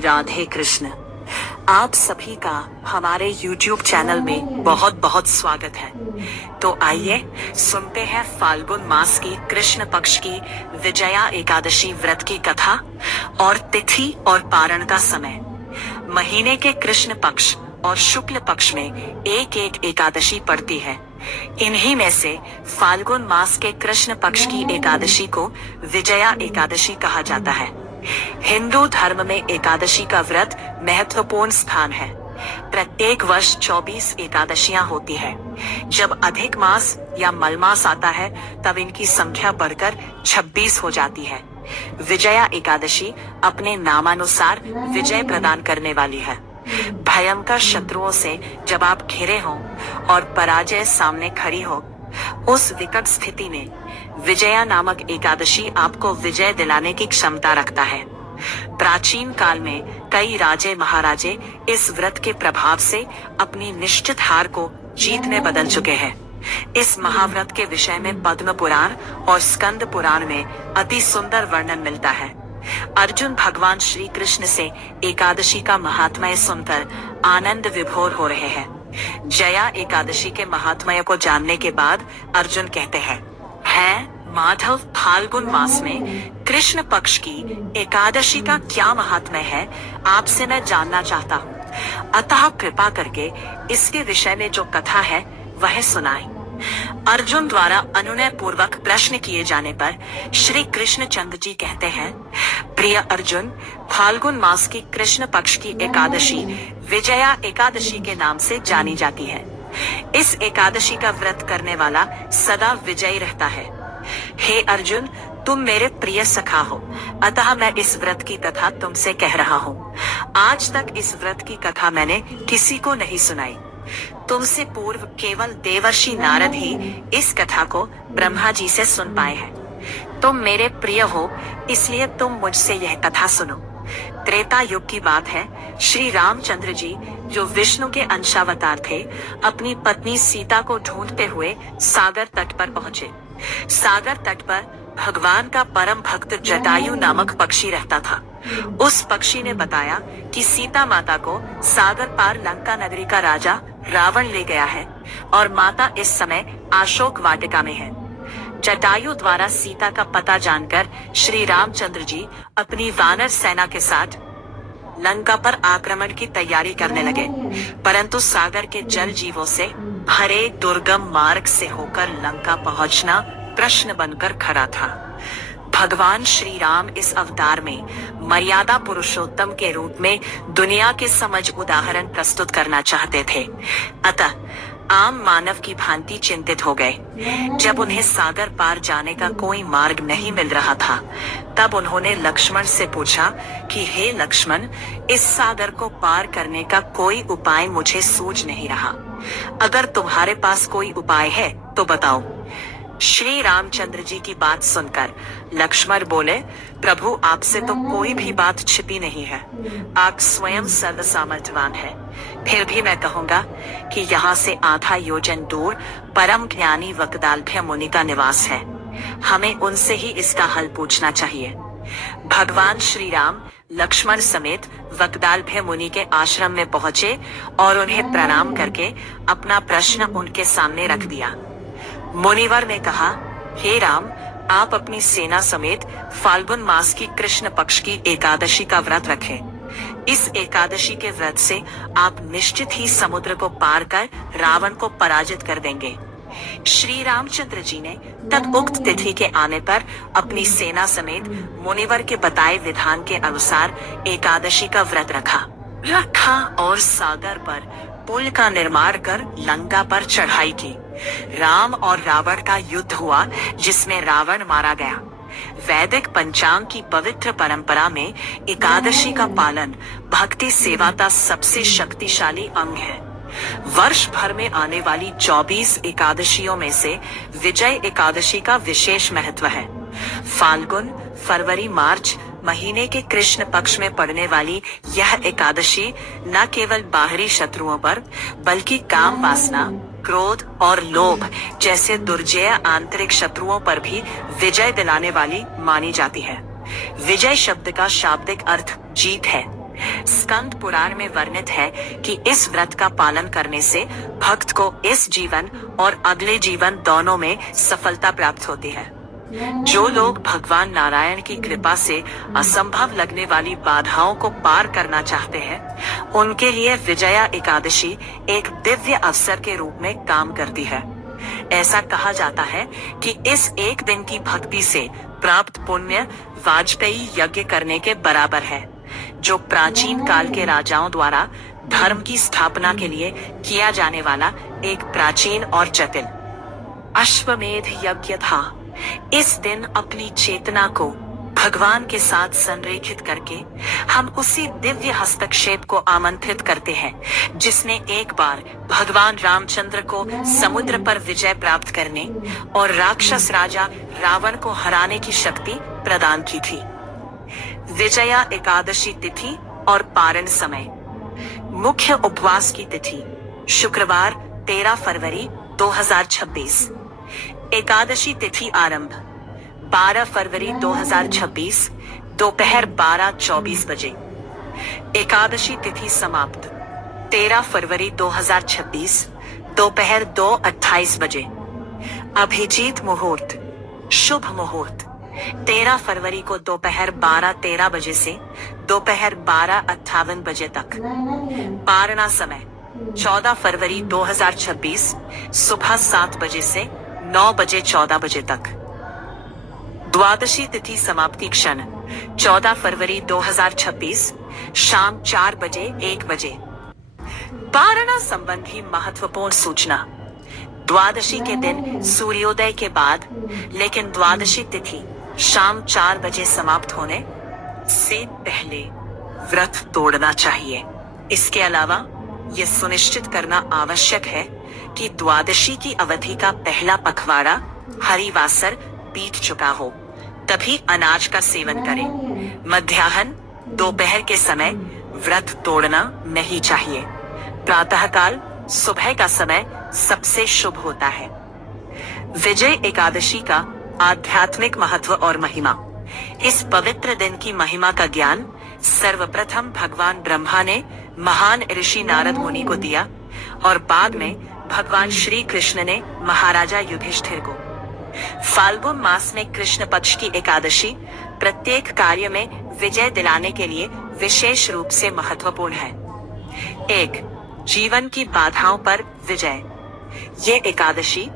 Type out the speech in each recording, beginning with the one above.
राधे कृष्ण। आप सभी का हमारे YouTube चैनल में बहुत बहुत स्वागत है। तो आइए सुनते हैं फाल्गुन मास की कृष्ण पक्ष की विजया एकादशी व्रत की कथा और तिथि और पारण का समय। महीने के कृष्ण पक्ष और शुक्ल पक्ष में एक एक एकादशी पड़ती है। इन्हीं में से फाल्गुन मास के कृष्ण पक्ष की एकादशी को विजया एकादशी कहा जाता है। हिंदू धर्म में एकादशी का व्रत महत्वपूर्ण स्थान है। प्रत्येक वर्ष 24 एकादशियां होती है। जब अधिक मास या मलमास आता है तब इनकी संख्या बढ़कर 26 हो जाती है। विजया एकादशी अपने नामानुसार विजय प्रदान करने वाली है। भयंकर शत्रुओं से जब आप घिरे हो और पराजय सामने खड़ी हो, उस विकट स्थिति में विजया नामक एकादशी आपको विजय दिलाने की क्षमता रखता है। प्राचीन काल में कई राजे महाराजे इस व्रत के प्रभाव से अपनी निश्चित हार को जीत में बदल चुके हैं। इस महाव्रत के विषय में पद्म पुराण और स्कंद पुराण में अति सुंदर वर्णन मिलता है। अर्जुन भगवान श्री कृष्ण से एकादशी का महात्म्य सुनकर आनंद विभोर हो रहे हैं। जया एकादशी के महात्म्य को जानने के बाद अर्जुन कहते हैं, माधव, फाल्गुन मास में कृष्ण पक्ष की एकादशी का क्या महात्म्य है, आपसे मैं जानना चाहता हूँ। अतः कृपा करके इसके विषय में जो कथा है वह सुनाएं। अर्जुन द्वारा अनुनय पूर्वक प्रश्न किए जाने पर श्री कृष्ण चंद्र जी कहते हैं, प्रिय अर्जुन, फाल्गुन मास की कृष्ण पक्ष की एकादशी विजया एकादशी के नाम से जानी जाती है। इस एकादशी का व्रत करने वाला सदा विजयी रहता है। हे अर्जुन, तुम मेरे प्रिय सखा हो, अतः मैं इस व्रत की कथा तुमसे कह रहा हूँ। आज तक इस व्रत की कथा मैंने किसी को नहीं सुनाई। तुमसे पूर्व केवल देवर्षि नारद ही इस कथा को ब्रह्मा जी से सुन पाए हैं। तुम मेरे प्रिय हो, इसलिए तुम मुझसे यह कथा सुनो। त्रेता युग की बात है। श्री रामचंद्र जी, जो विष्णु के अंशावतार थे, अपनी पत्नी सीता को ढूंढते हुए सागर तट पर पहुँचे। सागर तट पर भगवान का परम भक्त जटायु नामक पक्षी रहता था। उस पक्षी ने बताया कि सीता माता को सागर पार लंका नगरी का राजा रावण ले गया है और माता इस समय अशोक वाटिका में है। जटायु द्वारा सीता का पता जानकर श्री रामचंद्र जी अपनी वानर सेना के साथ लंका पर आक्रमण की तैयारी करने लगे, परंतु सागर के जल जीवों से भरे दुर्गम मार्ग से होकर लंका पहुंचना प्रश्न बनकर खड़ा था। भगवान श्री राम इस अवतार में मर्यादा पुरुषोत्तम के रूप में दुनिया के समझ उदाहरण प्रस्तुत करना चाहते थे। अतः आम मानव की भांति चिंतित हो गए। जब उन्हें सागर पार जाने का कोई मार्ग नहीं मिल रहा था, तब उन्होंने लक्ष्मण से पूछा कि हे लक्ष्मण, इस सागर को पार करने का कोई उपाय मुझे सूझ नहीं रहा। अगर तुम्हारे पास कोई उपाय है तो बताओ। श्री रामचंद्र जी की बात सुनकर लक्ष्मण बोले, प्रभु, आपसे तो कोई भी बात छिपी नहीं है। आप स्वयं सर्व सामर्थ्यवान है। फिर भी मैं कहूँगा कि यहाँ से आधा योजन दूर परम ज्ञानी वक्दालभ्य मुनि का निवास है। हमें उनसे ही इसका हल पूछना चाहिए। भगवान श्री राम लक्ष्मण समेत वक्दालभ्य मुनि के आश्रम में पहुँचे और उन्हें प्रणाम करके अपना प्रश्न उनके सामने रख दिया। मुनिवर ने कहा, हे राम, आप अपनी सेना समेत फाल्गुन मास की कृष्ण पक्ष की एकादशी का व्रत रखें। इस एकादशी के व्रत से आप निश्चित ही समुद्र को पार कर रावण को पराजित कर देंगे। श्री रामचंद्र जी ने तदुक्त तिथि के आने पर अपनी सेना समेत मुनिवर के बताए विधान के अनुसार एकादशी का व्रत रखा और सागर पर पुल का निर्माण कर लंका पर चढ़ाई की। राम और रावण का युद्ध हुआ, जिसमें रावण मारा गया। वैदिक पंचांग की पवित्र परंपरा में एकादशी का पालन भक्ति सेवा का सबसे शक्तिशाली अंग है। वर्ष भर में आने वाली 24 एकादशियों में से विजय एकादशी का विशेष महत्व है। फाल्गुन, फरवरी, मार्च महीने के कृष्ण पक्ष में पड़ने वाली यह एकादशी न केवल बाहरी शत्रुओं पर, बल्कि काम वासना, क्रोध और लोभ जैसे दुर्जय आंतरिक शत्रुओं पर भी विजय दिलाने वाली मानी जाती है। विजय शब्द का शाब्दिक अर्थ जीत है। स्कंद पुराण में वर्णित है कि इस व्रत का पालन करने से भक्त को इस जीवन और अगले जीवन दोनों में सफलता प्राप्त होती है। जो लोग भगवान नारायण की कृपा से असंभव लगने वाली बाधाओं को पार करना चाहते हैं, उनके लिए विजया एकादशी एक दिव्य अवसर के रूप में काम करती है। ऐसा कहा जाता है कि इस एक दिन की भक्ति से प्राप्त पुण्य वाजपेयी यज्ञ करने के बराबर है, जो प्राचीन काल के राजाओं द्वारा धर्म की स्थापना के लिए किया जाने वाला एक प्राचीन और जटिल अश्वमेध यज्ञ था। इस दिन अपनी चेतना को भगवान के साथ संरेखित करके हम उसी दिव्य हस्तक्षेप को आमंत्रित करते हैं जिसने एक बार भगवान रामचंद्र को समुद्र पर विजय प्राप्त करने और राक्षस राजा रावण को हराने की शक्ति प्रदान की थी। विजया एकादशी तिथि और पारण समय। मुख्य उपवास की तिथि शुक्रवार 13 फरवरी 2026। एकादशी तिथि आरंभ 12 फरवरी 2026 दोपहर 12:24 बजे। एकादशी तिथि समाप्त 13 फरवरी 2026 दोपहर 2:28 बजे। अभिजीत मुहूर्त शुभ मुहूर्त 13 फरवरी को दोपहर 12:13 बजे से दोपहर 12:58 बजे तक। पारणा समय 14 फरवरी 2026 सुबह 7 बजे से 9 बजे 14 बजे तक। द्वादशी तिथि समाप्ति क्षण 14 फरवरी 2026 शाम 4 बजे 1 बजे। पारणा संबंधी महत्वपूर्ण सूचना। द्वादशी के दिन सूर्योदय के बाद, लेकिन द्वादशी तिथि शाम 4 बजे समाप्त होने से पहले व्रत तोड़ना चाहिए। इसके अलावा यह सुनिश्चित करना आवश्यक है कि द्वादशी की अवधि का पहला पखवाड़ा हरिवासर बीत चुका हो, तभी अनाज का सेवन करें। मध्याह्न दोपहर के समय व्रत तोड़ना नहीं चाहिए। प्रातःकाल सुबह का समय सबसे शुभ होता है। विजय एकादशी का आध्यात्मिक महत्व और महिमा। इस पवित्र दिन की महिमा का ज्ञान सर्वप्रथम भगवान ब्रह्मा ने महान ऋषि नारद मुनि को दिया और बाद में भगवान श्री कृष्ण ने महाराजा युधिष्ठिर को। फाल्गुन मास में कृष्ण पक्ष की एकादशी प्रत्येक कार्य में विजय दिलाने के लिए विशेष रूप से महत्वपूर्ण है। 1. जीवन की बाधाओं पर विजय। ये एकादशी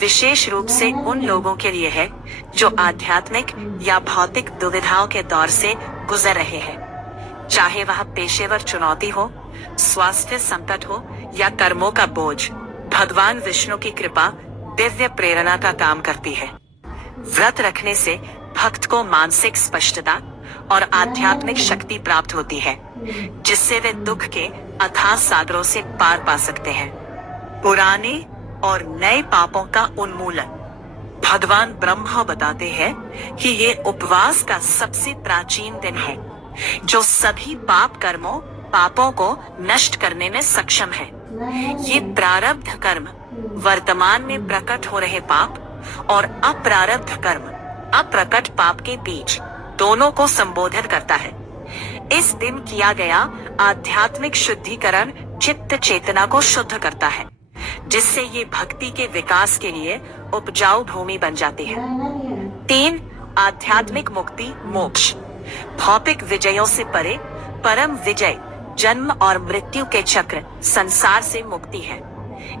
विशेष रूप से उन लोगों के लिए है जो आध्यात्मिक या भौतिक दुविधाओं के दौर से गुजर रहे हैं, चाहे वह पेशेवर चुनौती हो, स्वास्थ्य संकट हो या कर्मों का बोझ। भगवान विष्णु की कृपा दिव्य प्रेरणा का काम करती है। व्रत रखने से भक्त को मानसिक स्पष्टता और आध्यात्मिक शक्ति प्राप्त होती है, जिससे वे दुख के अथाह सागरों से पार पा सकते हैं। पुराने और नए पापों का उन्मूलन। भगवान ब्रह्मा बताते हैं कि ये उपवास का सबसे प्राचीन दिन है, जो सभी पापों को नष्ट करने में सक्षम है। ये प्रारब्ध कर्म, वर्तमान में प्रकट हो रहे पाप और अप्रारब्ध कर्म, अप्रकट पाप के बीच दोनों को संबोधित करता है। इस दिन किया गया आध्यात्मिक शुद्धिकरण चित्त चेतना को शुद्ध करता है, जिससे ये भक्ति के विकास के लिए उपजाऊ भूमि बन जाती है। 3. आध्यात्मिक मुक्ति मोक्ष। भौतिक विजयों से परे परम विजय जन्म और मृत्यु के चक्र संसार से मुक्ति है।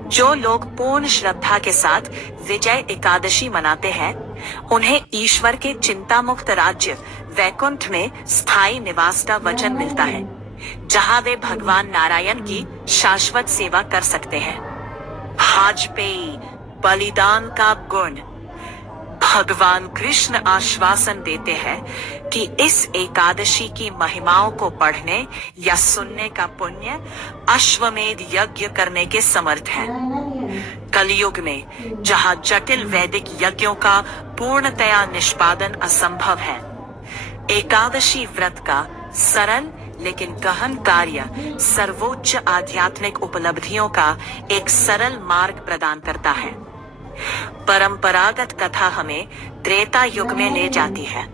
जो लोग पूर्ण श्रद्धा के साथ विजय एकादशी मनाते हैं, उन्हें ईश्वर के चिंता मुक्त राज्य वैकुंठ में स्थायी निवास का वचन मिलता है, जहां वे भगवान नारायण की शाश्वत सेवा कर सकते हैं। वाजपेयी बलिदान का गुण। भगवान कृष्ण आश्वासन देते हैं कि इस एकादशी की महिमाओं को पढ़ने या सुनने का पुण्य अश्वमेध यज्ञ करने के समर्थ है। कलयुग में जहां जटिल वैदिक यज्ञों का पूर्णतया निष्पादन असंभव है, एकादशी व्रत का सरल लेकिन गहन कार्य सर्वोच्च आध्यात्मिक उपलब्धियों का एक सरल मार्ग प्रदान करता है। परंपरागत कथा हमें त्रेता युग में ले जाती है।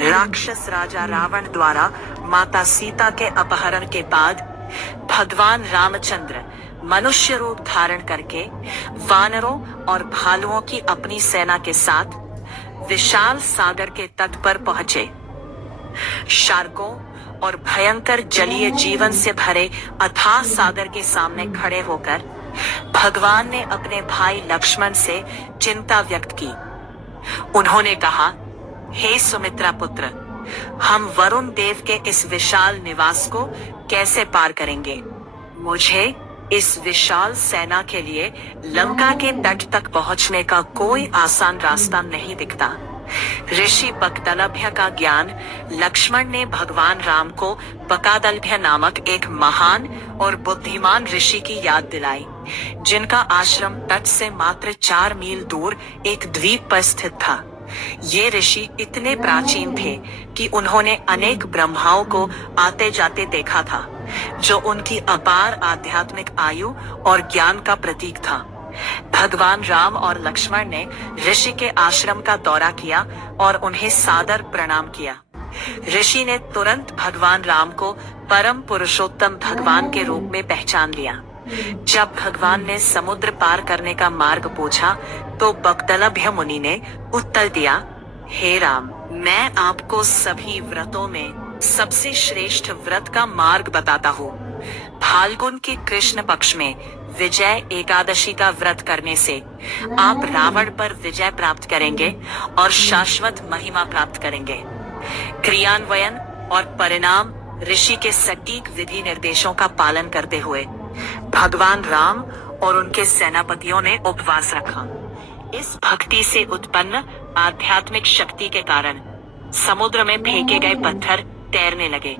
राक्षस राजा रावण द्वारा माता सीता के अपहरण के बाद भगवान रामचंद्र मनुष्य रूप धारण करके वानरों और भालुओं की अपनी सेना के साथ विशाल सागर के तट पर पहुंचे। शार्कों और भयंकर जलीय जीवन से भरे अथाह सागर के सामने खड़े होकर भगवान ने अपने भाई लक्ष्मण से चिंता व्यक्त की। उन्होंने कहा, हे सुमित्रा पुत्र, हम वरुण देव के इस विशाल निवास को कैसे पार करेंगे? मुझे इस विशाल सेना के लिए लंका के तट तक पहुंचने का कोई आसान रास्ता नहीं दिखता। ऋषि बकदलभ्य का ज्ञान लक्ष्मण ने भगवान राम को बकादलभ्य नामक एक महान और बुद्धिमान ऋषि की याद दिलाई, जिनका आश्रम तट से मात्र 4 मील दूर एक द्वीप पर स्थित था। ये ऋषि इतने प्राचीन थे कि उन्होंने अनेक ब्रह्माओं को आते जाते देखा था, जो उनकी अपार आध्यात्मिक आयु और ज्ञान का प्रतीक था। भगवान राम और लक्ष्मण ने ऋषि के आश्रम का दौरा किया और उन्हें सादर प्रणाम किया। ऋषि ने तुरंत भगवान राम को परम पुरुषोत्तम भगवान के रूप में पहचान लिया। जब भगवान ने समुद्र पार करने का मार्ग पूछा तो बकदलभ्य मुनि ने उत्तर दिया, हे राम, मैं आपको सभी व्रतों में सबसे श्रेष्ठ व्रत का मार्ग बताता हूँ। फाल्गुन के कृष्ण पक्ष में विजय एकादशी का व्रत करने से आप रावण पर विजय प्राप्त करेंगे और शाश्वत महिमा प्राप्त करेंगे। क्रियान्वयन और परिणाम ऋषि के सटीक विधि निर्देशों का पालन करते हुए भगवान राम और उनके सेनापतियों ने उपवास रखा। इस भक्ति से उत्पन्न आध्यात्मिक शक्ति के कारण समुद्र में फेंके गए पत्थर तैरने लगे,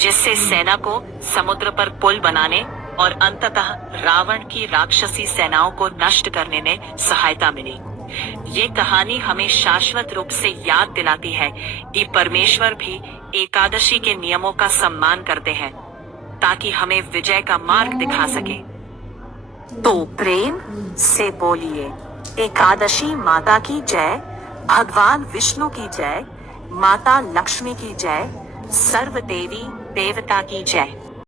जिससे सेना को समुद्र पर पुल बनाने और अंततः रावण की राक्षसी सेनाओं को नष्ट करने में सहायता मिली। ये कहानी हमें शाश्वत रूप से याद दिलाती है कि परमेश्वर भी एकादशी के नियमों का सम्मान करते हैं, ताकि हमें विजय का मार्ग दिखा सके। तो प्रेम से बोलिए, एकादशी माता की जय, भगवान विष्णु की जय, माता लक्ष्मी की जय, सर्व देवी देवता की जय।